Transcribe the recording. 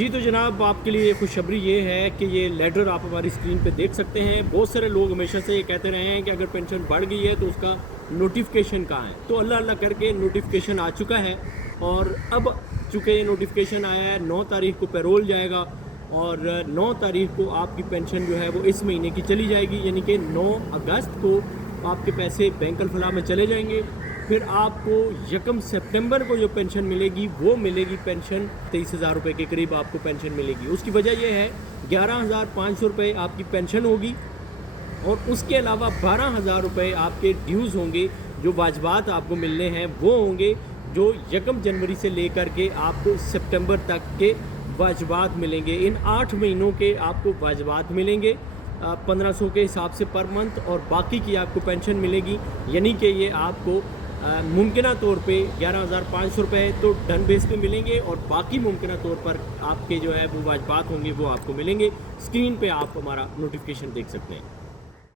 जी तो जनाब, आपके लिए खुशखबरी ये है कि ये लेटर आप हमारी स्क्रीन पे देख सकते हैं। बहुत सारे लोग हमेशा से ये कहते रहे हैं कि अगर पेंशन बढ़ गई है तो उसका नोटिफिकेशन कहाँ है। तो अल्लाह अल्लाह करके नोटिफिकेशन आ चुका है, और अब चूँकि ये नोटिफिकेशन आया है, 9 तारीख को पैरोल जाएगा और 9 तारीख को आपकी पेंशन जो है वो इस महीने की चली जाएगी, यानी कि 9 अगस्त को आपके पैसे बैंक अलफलाह में चले जाएंगे। फिर आपको 1 सितंबर को जो पेंशन मिलेगी वो मिलेगी पेंशन 23,000 रुपये के करीब आपको पेंशन मिलेगी। उसकी वजह यह है 11,500 रुपये आपकी पेंशन होगी, और उसके अलावा 12,000 रुपये आपके ड्यूज़ होंगे, जो वाजबात आपको मिलने हैं वो होंगे, जो 1 जनवरी से लेकर के आपको सितंबर तक के वाजबात मिलेंगे। इन 8 महीनों के आपको वाजबात मिलेंगे 1500 के हिसाब से पर मंथ, और बाकी की आपको पेंशन मिलेगी। यानी कि ये आपको मुमकिना तौर पे 11,500 रुपये तो डन बेस पे मिलेंगे, और बाकी मुमकिना तौर पर आपके जो है वो वाजबात होंगे वो आपको मिलेंगे। स्क्रीन पे आप हमारा नोटिफिकेशन देख सकते हैं।